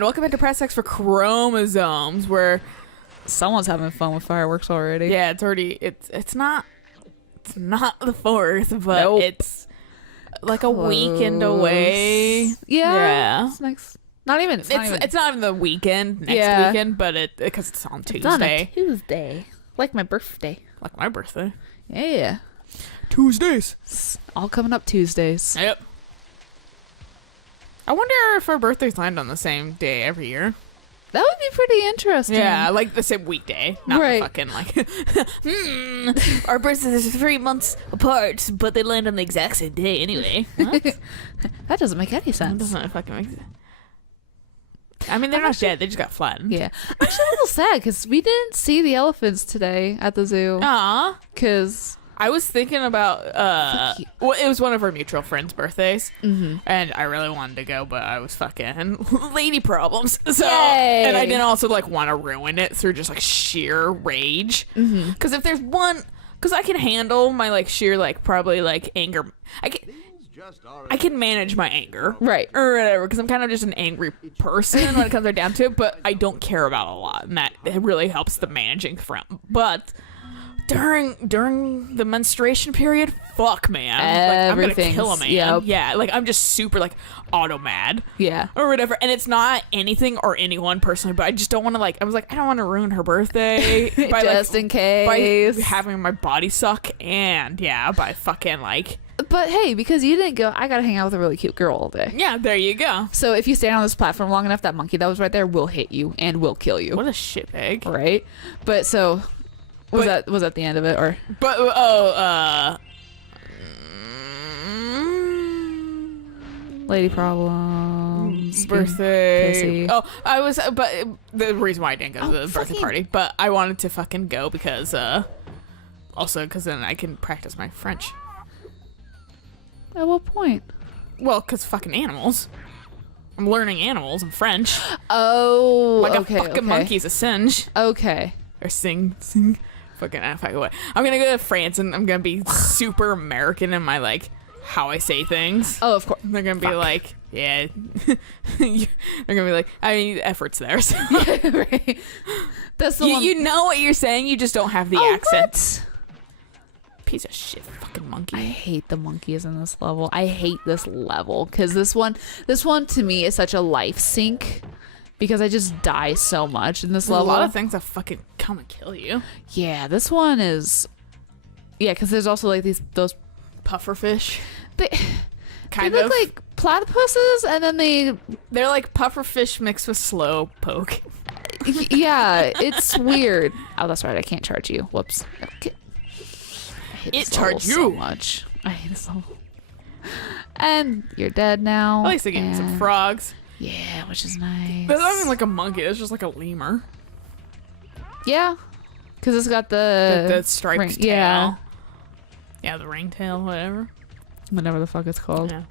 and welcome back to Press X for Chromosomes, where someone's having fun with fireworks already. yeah, it's not the 4th, but Nope. it's like a weekend away. Yeah. It's next. It's not even the weekend next weekend, but because it's on Tuesday. It's on a Tuesday, like my birthday. Like my birthday. Yeah. Tuesdays. It's all coming up Tuesdays. Yep. I wonder if our birthdays land on the same day every year. That would be pretty interesting. Yeah, like the same weekday. Not Right. the fucking like our birthdays are 3 months apart, but they land on the exact same day anyway. What? That doesn't make any That sense. doesn't fucking make sense. I mean, they're not dead. They just got flattened. Yeah. Actually, a little sad because we didn't see the elephants today at the zoo. Aw. Because I was thinking about, you. well, it was one of our mutual friends' birthdays, Mm-hmm. and I really wanted to go, but I was fucking lady problems. So, Yay. and I didn't also, like, want to ruin it through just, like, sheer rage. Because if there's one, because I can handle my, like, sheer, like, probably, like, anger. I can manage my anger. Right. Or whatever, because I'm kind of just an angry person when it comes right down to it, but I don't care about a lot, and that it really helps the managing front. But during the menstruation period, fuck, man. Like, I'm gonna kill a man. Yep. Yeah, like, I'm just super, like, auto-mad. yeah. Or whatever, and it's not anything or anyone personally, but I just don't want to, like, I was like, I don't want to ruin her birthday by, Just like, in case. by having my body suck, and, yeah, by fucking, like, But hey, because you didn't go, I gotta hang out with a really cute girl all day. yeah, there you go. So if you stand on this platform long enough, that monkey that was right there will hit you and will kill you. What a shitbag. Right? But so was that the end of it or But lady problems? birthday. Pissy. Oh, I was. But the reason why I didn't go to the birthday fucking- party, but I wanted to fucking go because also because then I can practice my French. At what point? Well, because fucking animals. I'm learning animals and French. Oh, Like okay, a fucking okay. monkey's a singe. Okay. Or sing. Fucking what? I'm gonna go to France and I'm gonna be super American in my, like, how I say things. Oh, of course. They're gonna be like, yeah. They're gonna be like, I mean, the effort's there. So. Right. That's the one. You know what you're saying, you just don't have the Oh, accent. what? Piece of shit fucking monkey. I hate the monkeys in this level. I hate this level because this one to me is such a life sink because I just die so much in this There's a level. lot of things that fucking come and kill you. Yeah, this one is. Yeah, because there's also like those. Pufferfish. They Kind look of. like platypuses, and then They're like pufferfish mixed with slow poke. yeah, it's weird. Oh, that's right. I can't charge you. Whoops. Okay. I hate this It charged level so you. much. I hate this level. And you're dead now. At least they gave me some and- frogs. Yeah, which is nice. That's not even like a monkey, it's just like a lemur. Yeah, because it's got The striped ring- tail. Yeah, Yeah, the ringtail, whatever. whatever the fuck it's called. Yeah.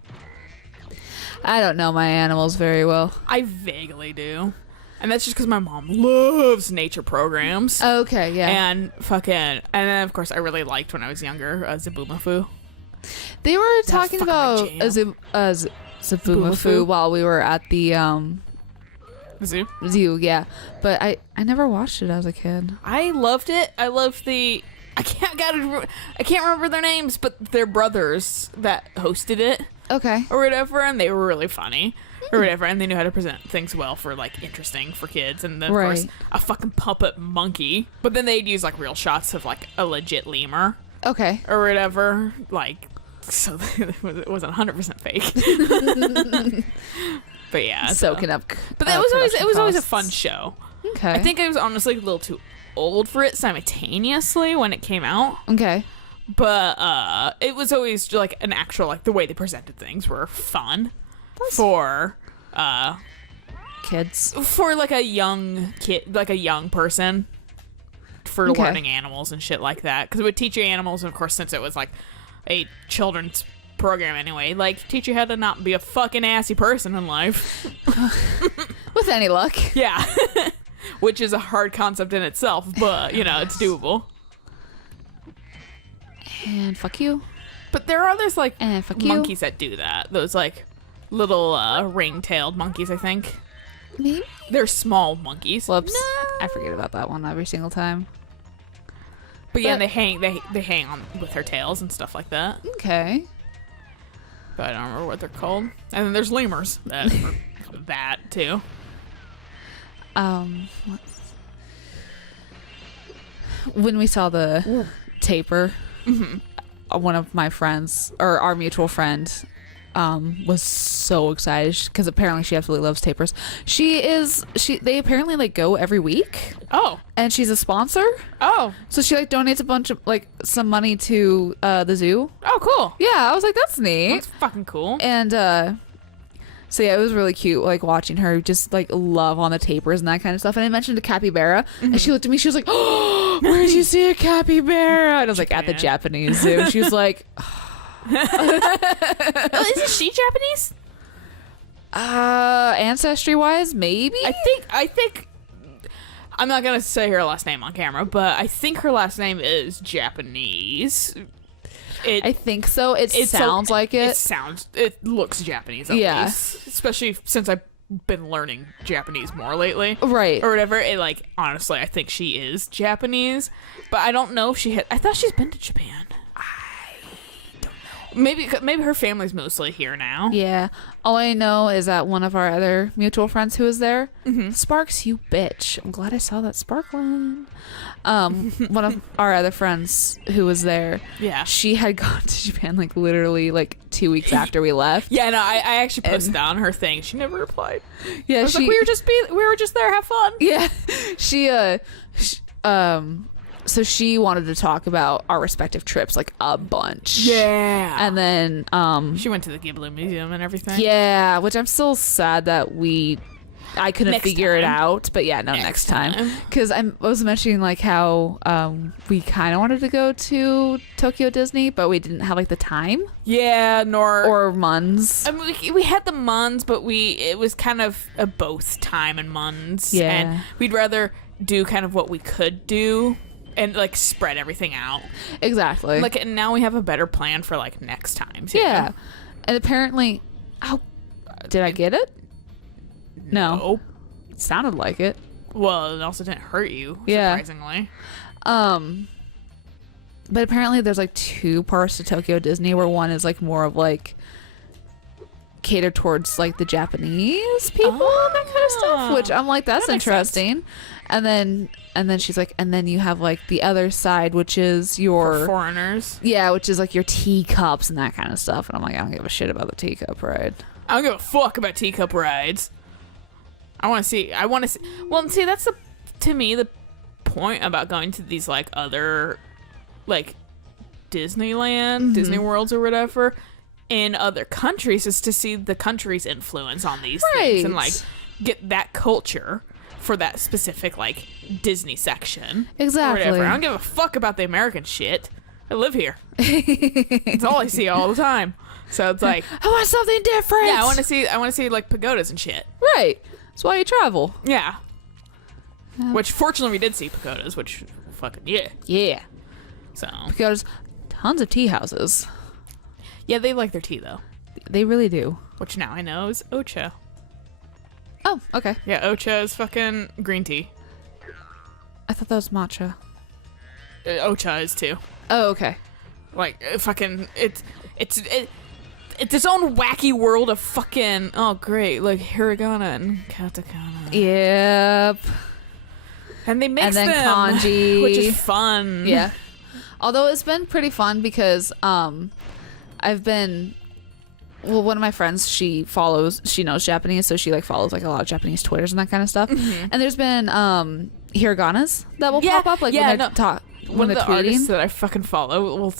I don't know my animals very well. I vaguely do. And that's just because my mom loves nature programs. Okay, yeah. And then of course I really liked when I was younger, Zaboomafoo. They were That's talking fucking my about jam. Zaboomafoo while we were at the Zoo. zoo, yeah. But I never watched it as a kid. I loved it. I loved I can't remember their names, but they're brothers that hosted it Okay. or whatever, and they were really funny or whatever, and they knew how to present things well for, like, interesting for kids. And then of course Right. a fucking puppet monkey, but then they'd use like real shots of like a legit lemur Okay. or whatever, like, so it wasn't 100% fake. But yeah, Soaking up. But it was always a costs. fun show. Okay. I think I was honestly a little too old for it simultaneously when it came out. Okay. But it was always like an actual, like, the way they presented things were fun for Kids. like a young kid, like a young person, for Okay. learning animals and shit like that, because it would teach you animals, and of course since it was like a children's program anyway, like, teach you how to not be a fucking assy person in life. With any luck. Yeah. Which is a hard concept in itself, but you know, it's doable. And fuck you. But there are others, like, And fuck you. monkeys that do that. Those, like, little ring-tailed monkeys, I think. Maybe. They're small monkeys. Whoops. I forget about that one every single time. But yeah, But- they hang on with their tails and stuff like that. Okay. But I don't remember what they're called. And then there's lemurs that that too. When we saw the tapir, one of my friends, or our mutual friend, was so excited because apparently she absolutely loves tapirs. They apparently like go every week, Oh. and she's a sponsor. Oh. So she like donates a bunch of like some money to the zoo. Oh, cool. Yeah, I was like, that's neat. That's fucking cool. And so yeah, it was really cute, like watching her just like love on the tapirs and that kind of stuff. And I mentioned a capybara, and she looked at me. She was like, "Oh, where did you see a capybara?" And I was like, "At the Japanese zoo." She was like, Oh, isn't she Japanese? "Ancestry wise, maybe." I think I'm not gonna say her last name on camera, but I think her last name is Japanese. I think so. It sounds like it. It looks Japanese at least. Especially since I've been learning Japanese more lately. Right. Or whatever. It like honestly I think she is Japanese. But I don't know if I thought she's been to Japan. Maybe her family's mostly here now. Yeah. All I know is that one of our other mutual friends who was there, Sparks, you bitch. I'm glad I saw that sparkling. One of our other friends who was there, Yeah. she had gone to Japan like literally like 2 weeks after we left. Yeah, no, I actually posted that on her thing. She never replied. Yeah, I was like, we were just there, have fun. Yeah, so she wanted to talk about our respective trips like a bunch. Yeah. And then She went to the Ghibli Museum and everything. yeah, which I'm still sad that I couldn't Next figure it time. out, but yeah, no, next time. time. Because I was mentioning like how we kind of wanted to go to Tokyo Disney, but we didn't have like the time Yeah, or funds. I mean, we had the Muns, but it was kind of a both time and Muns. Yeah. And we'd rather do kind of what we could do and like spread everything out. Exactly. Like, and now we have a better plan for like next time. yeah. And apparently, did I get it? No. Nope. It sounded like it. Well, it also didn't hurt you, Yeah. surprisingly. But apparently there's like 2 parts to Tokyo Disney where one is like more of like catered towards like the Japanese people and that kind of stuff, which I'm like, that's That makes interesting. And then she's like, and then you have like the other side, which is For your foreigners. yeah, which is like your teacups and that kind of stuff. And I'm like, I don't give a shit about the teacup ride. I don't give a fuck about teacup rides. I want to see. Well, see, that's to me the point about going to these like other, like Disneyland, Disney Worlds, or whatever in other countries is to see the country's influence on these things and like get that culture for that specific like Disney section. Exactly. Or whatever. I don't give a fuck about the American shit. I live here. It's all I see all the time. So it's like, I want something different. yeah, I want to see like pagodas and shit. Right. That's why you travel. Yeah. Which fortunately we did see pagodas, which fucking yeah. Yeah. So Because tons of tea houses. yeah, they like their tea though, They really do. which now I know is ocha. Oh, okay. Yeah, ocha is fucking green tea. I thought that was matcha. Ocha is too. Oh, okay. Like fucking it's its own wacky world of fucking great, like hiragana and katakana. Yep. And they mix And then them, kanji. which is fun. Yeah. Although it's been pretty fun because I've been one of my friends, she knows Japanese, so she like follows like a lot of Japanese Twitters and that kind of stuff. And there's been hiraganas that will pop up like when they're One when of they're the artists tweeting. that I fucking follow will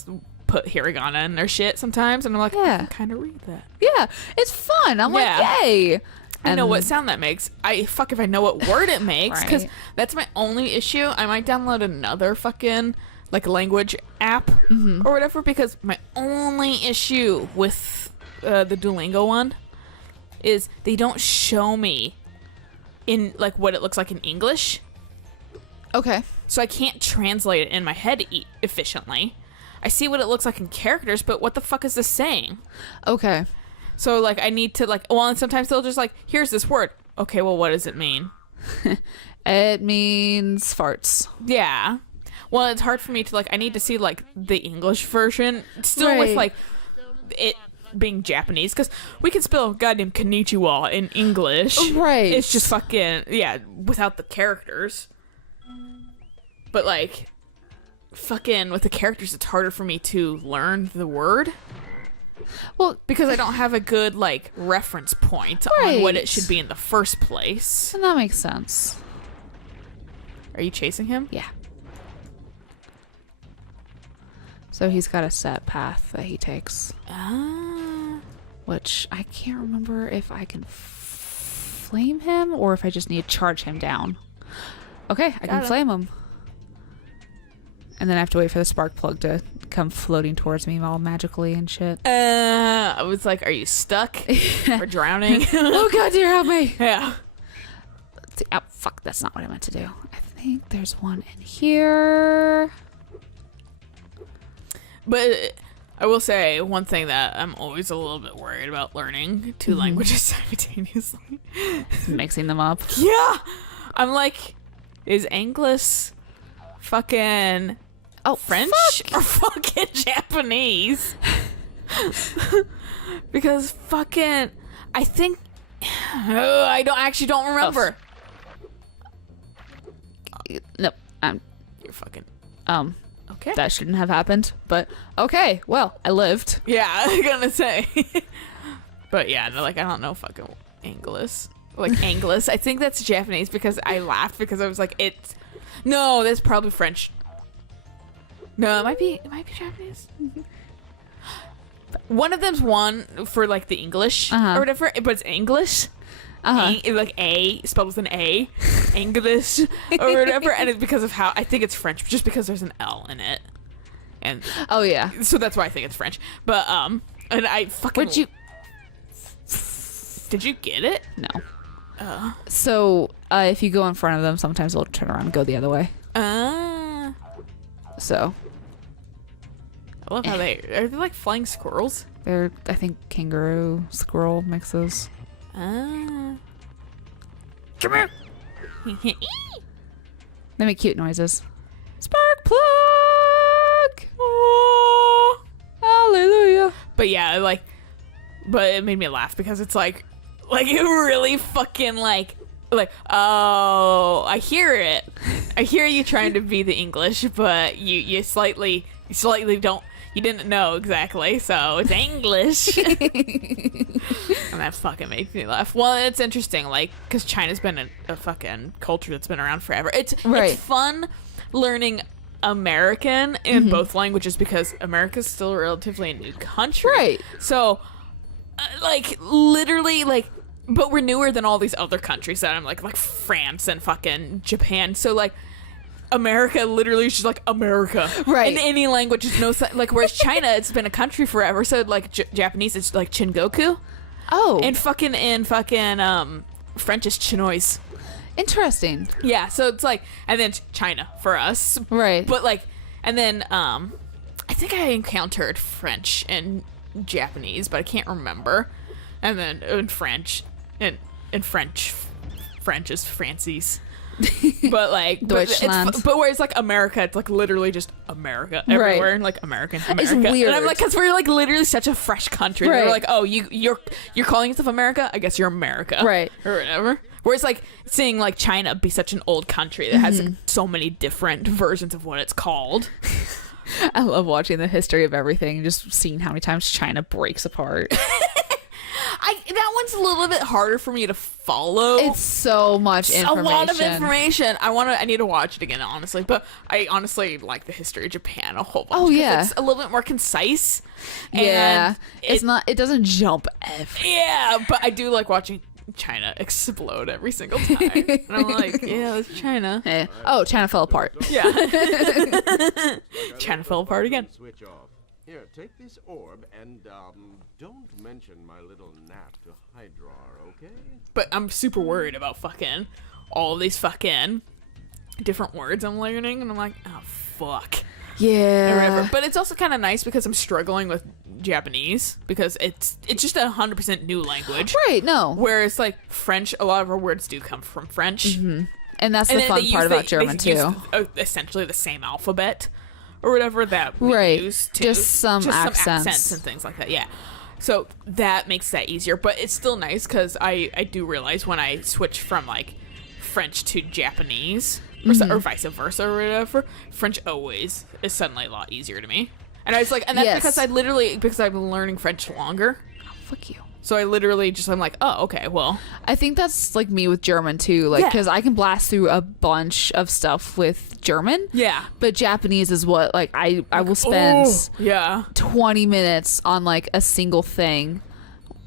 put hiragana in their shit sometimes, and I'm like, Yeah. I can kind of read that. Yeah, it's fun. I'm Yeah. like, yay. I know And- what sound that makes. If I know what word it makes, because Right. that's my only issue. I might download another fucking like language app or whatever, because my only issue with the Duolingo one is they don't show me in like what it looks like in English, Okay. so I can't translate it in my head efficiently. I see what it looks like in characters, but what the fuck is this saying? Okay. So like I need to like, well, and sometimes they'll just like, here's this word, Okay, well, what does it mean? It means farts. Yeah. Well, it's hard for me to, like, I need to see, like, the English version. Still with, Right. like, it being Japanese. Because we can spell goddamn konnichiwa in English. Right. It's just fucking, yeah, without the characters. But, like, fucking with the characters, it's harder for me to learn the word. Well, Because I don't have a good, like, reference point on what Right. it should be in the first place. that makes sense. Are you chasing him? Yeah. So he's got a set path that he takes, Ah. which I can't remember if I can flame him or if I just need to charge him down. Okay, I can Got it. flame him. And then I have to wait for the spark plug to come floating towards me all magically and shit. I was like, are you stuck or drowning? Oh god, dear, help me! Yeah. Oh, fuck, that's not what I meant to do. I think there's one in here. But I will say one thing that I'm always a little bit worried about learning two languages simultaneously. Mixing them up. Yeah. I'm like, is English fucking Oh, French or fucking Japanese? Because fucking, I think, I don't remember. Nope. You're fucking, Um, okay. that shouldn't have happened. But okay, well, I lived. Yeah, I'm gonna say. But yeah, no, like I don't know fucking English. Like English. I think that's Japanese because I laughed because I was like, it's no, that's probably French. No, it might be Japanese. One of them's one for like the English Uh-huh. or whatever, but it's English. Like A spelled with an A, English or whatever, and it's because of how I think it's French, just because there's an L in it, and Oh yeah. so that's why I think it's French. But and I fucking Where'd you? did you get it? No. So if you go in front of them, sometimes they'll turn around and go the other way. Ah, So I love how are they like flying squirrels? they're, I think, kangaroo squirrel mixes. Ah, Come here. They make cute noises. Spark plug. oh. Hallelujah. But yeah, but it made me laugh because it's like it really fucking like oh, I hear it. I hear you trying to be the English, but you slightly don't. You didn't know exactly, so it's English. And that fucking makes me laugh. Well, it's interesting, like, because China's been a fucking culture that's been around forever. It's fun learning American in both languages because America's still relatively a new country. Right. So, literally, but we're newer than all these other countries that I'm like France and fucking Japan. So, like, America literally is just like America. Right. In any language, is no like. Whereas China, it's been a country forever. So like Japanese, it's like Chingoku, Oh, and fucking French is Chinoise. interesting. Yeah. So it's like, and then China for us. Right. But like, and then I think I encountered French and Japanese, but I can't remember. And then in French, and in French is Francis. But like Deutschland. but where it's like America, it's like literally just America everywhere, like America. It's weird. And I'm like, because we're like literally such a fresh country. Right. We're like, oh, you're calling yourself America? I guess you're America, Right. or whatever. Whereas like seeing like China be such an old country that has so many different versions of what it's called. I love watching the history of everything and just seeing how many times China breaks apart. That one's a little bit harder for me to follow. It's so much information. A lot of information. I need to watch it again, honestly. But I honestly like the history of Japan a whole bunch. Oh, 'cause yeah. it's a little bit more concise. Yeah, And it doesn't jump ever. yeah, but I do like watching China explode every single time. And I'm like, yeah, that's China. Eh. Oh, China fell apart. Yeah. China fell apart again. Switch off. Here, take this orb and don't mention my little nap to Hydrar, okay? But I'm super worried about fucking all these fucking different words I'm learning, and I'm like, oh fuck. Or whatever. Yeah. But it's also kind of nice because I'm struggling with Japanese because it's just a 100% new language. Right, no. Whereas like French, a lot of our words do come from French. And that's the And then fun they part use about German they use, too. essentially the same alphabet or whatever that we Right. use too. Just some accents. And things like that. Yeah. So that makes that easier, but it's still nice because I do realize when I switch from like French to Japanese or vice versa or whatever, French always is suddenly a lot easier to me. And I was like, and that's Yes. because I've been learning French longer. Fuck you. So I literally I'm like, oh, okay, well, I think that's like me with German too, like Yeah. because I can blast through a bunch of stuff with German. yeah. But Japanese is what like I will spend Yeah. 20 minutes on like a single thing,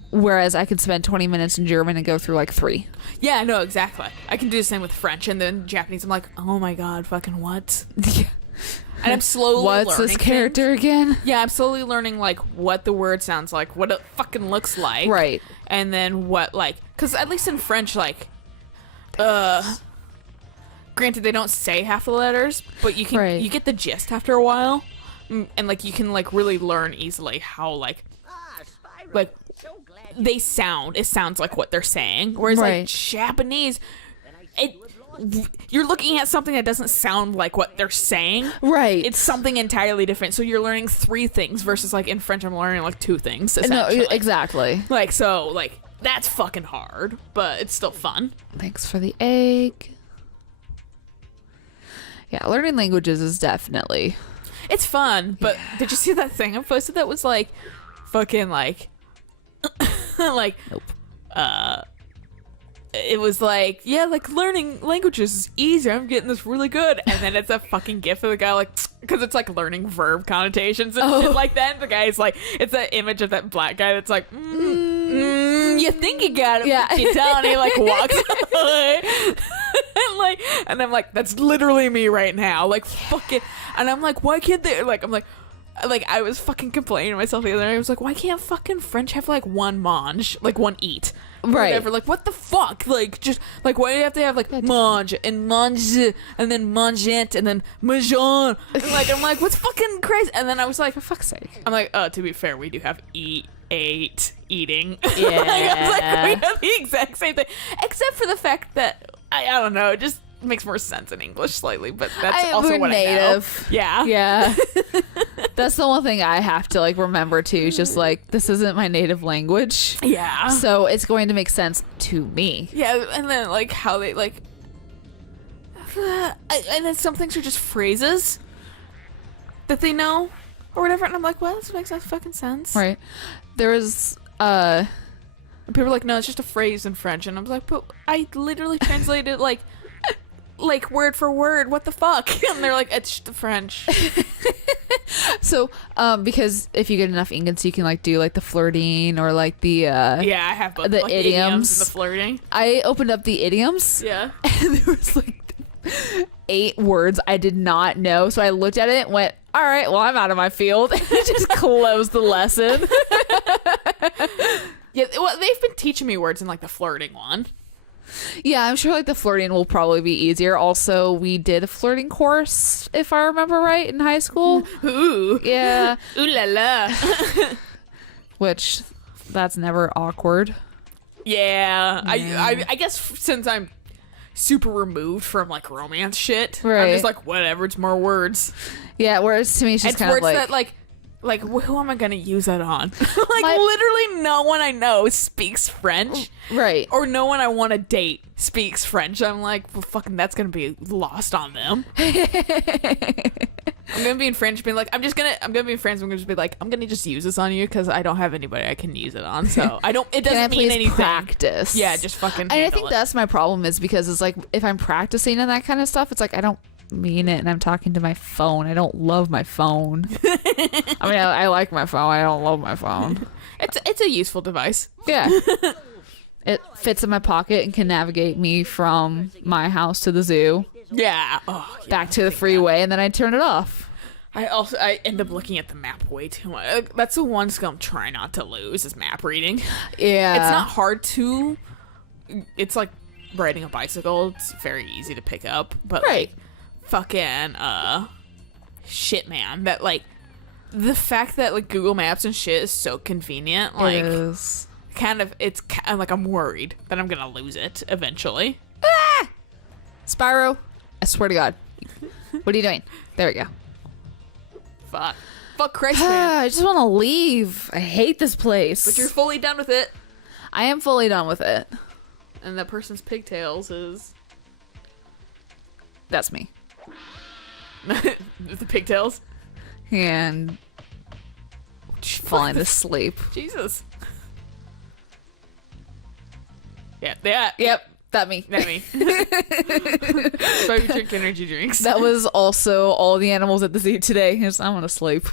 whereas I could spend 20 minutes in German and go through like 3. Yeah, no, exactly. I can do the same with French, and then Japanese, I'm like, oh my god, fucking what? And I'm slowly What's learning this character again? Yeah, I'm slowly learning, like, what the word sounds like, what it fucking looks like. Right. And then what, like, because at least in French, like, granted, they don't say half the letters, but you can, Right. you get the gist after a while. And, like, you can, like, really learn easily how, like, they sound. It sounds like what they're saying. Whereas, like, Right. Japanese, you're looking at something that doesn't sound like what they're saying. Right. It's something entirely different. So you're learning 3 things versus, like, in French, I'm learning, like, 2 things, No, essentially. exactly. Like, so, like, that's fucking hard, but it's still fun. Thanks for the egg. Yeah, learning languages is definitely. It's fun, but did you see that thing I posted that was, like, fucking, like, like, Nope. it was like, yeah, like, learning languages is easy. I'm getting this really good. And then it's a fucking gif of the guy, like, because it's, like, learning verb connotations and shit like that. And the guy's, like, it's that image of that black guy that's, like, you think you got it, Yeah. but you don't. And he, like, walks away. And I'm like, that's literally me right now. Like, fucking. And I'm like, why can't they, like, I'm like, I was fucking complaining to myself the other day. I was like, why can't fucking French have, like, one mange, like, one eat? Or Right. whatever. Like, what the fuck? Like, just, like, why do you have to have, like, mange and mange and then mangent and then majon? And, like, I'm like, what's fucking crazy? And then I was like, For fuck's sake. I'm like, to be fair, we do have eat, ate, eating. Yeah. Like, I was like, we have the exact same thing. Except for the fact that, I don't know, it just makes more sense in English slightly, but that's also we're what native. I know. Yeah. Yeah. That's the one thing I have to like remember too. Is just like this isn't my native language. Yeah. So it's going to make sense to me. Yeah, and then, like, how they, like... and then some things are just phrases that they know or whatever, and I'm like, well, this makes no fucking sense. Right. There was And people are like, no, it's just a phrase in French, and I'm like, but I literally translated, like word for word, what the fuck? And they're like, it's just the French. so because if you get enough ingots you can like do like the flirting or like the Yeah, I have both The like, idioms. and the flirting. I opened up the idioms Yeah. and there was like 8 words I did not know. So I looked at it and went, all right, well, I'm out of my field. And I just closed the lesson. Yeah, well, they've been teaching me words in, like, the flirting one. Yeah, I'm sure like the flirting will probably be easier. Also, we did a flirting course, if I remember right, in high school. Ooh. Yeah. Ooh la la. Which, that's never awkward. Yeah. I guess since I'm super removed from, like, romance shit, I'm Right. just like, whatever, it's more words. Yeah, whereas to me, it's just It's kind of words like... that, like, who am I gonna use that on? Like, My- literally no one I know speaks French. Right. Or no one I want to date speaks French. I'm like, well, fucking, that's gonna be lost on them. I'm gonna be in French, being like, I'm gonna be in France. I'm gonna just be like, I'm gonna just use this on you because I don't have anybody I can use it on. So it Can I doesn't mean please anything. practice? Yeah, just fucking. And I handle think it. that's my problem is because it's like if I'm practicing and that kind of stuff, it's like I don't mean it and I'm talking to my phone. I don't love my phone. I mean, I like my phone. I don't love my phone. It's a useful device. Yeah. It fits in my pocket and can navigate me from my house to the zoo, Yeah. Oh, yeah. back to the freeway, and then I turn it off. I end up looking at the map way too much. That's the one skill I'm trying not to lose is map reading. Yeah. It's not hard to. It's like riding a bicycle. It's very easy to pick up, but Right. like, fucking shit, man. That like the fact that like Google Maps and shit is so convenient, It like is. I'm like I'm worried that I'm gonna lose it eventually. Spyro, I swear to God. What are you doing? There we go. Fuck Christ, man. I just want to leave. I hate this place. But you're fully done with it. I am fully done with it. And that person's pigtails is That's me. the pigtails. And falling asleep. Jesus. Yeah. Yep, that me. That me. That's why we drink energy drinks. That was also all the animals at the zoo today. Just, I want to sleep.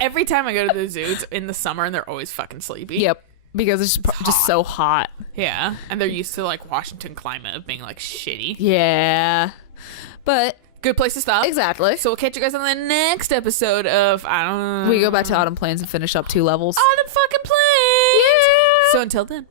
Every time I go to the zoo, it's in the summer and they're always fucking sleepy. Yep, because it's just so hot. Yeah, and they're used to like Washington climate of being like shitty. Yeah, but Good place to stop. exactly. So we'll catch you guys on the next episode of I don't know. We go back to Autumn Plains and finish up 2 levels. Autumn fucking Plains. Yeah. So until then.